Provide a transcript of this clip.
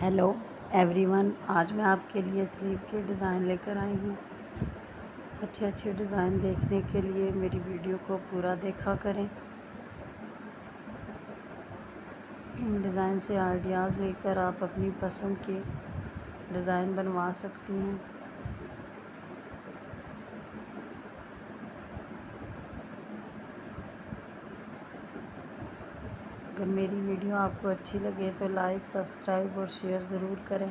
Hello everyone, आज मैं आपके लिए स्लीव के डिज़ाइन लेकर आई हूँ। अच्छे अच्छे डिज़ाइन देखने के लिए मेरी वीडियो को पूरा देखा करें। इन डिज़ाइन से आइडियाज़ लेकर आप अपनी पसंद के डिज़ाइन बनवा सकती हैं। अगर मेरी वीडियो आपको अच्छी लगे तो लाइक, सब्सक्राइब और शेयर ज़रूर करें।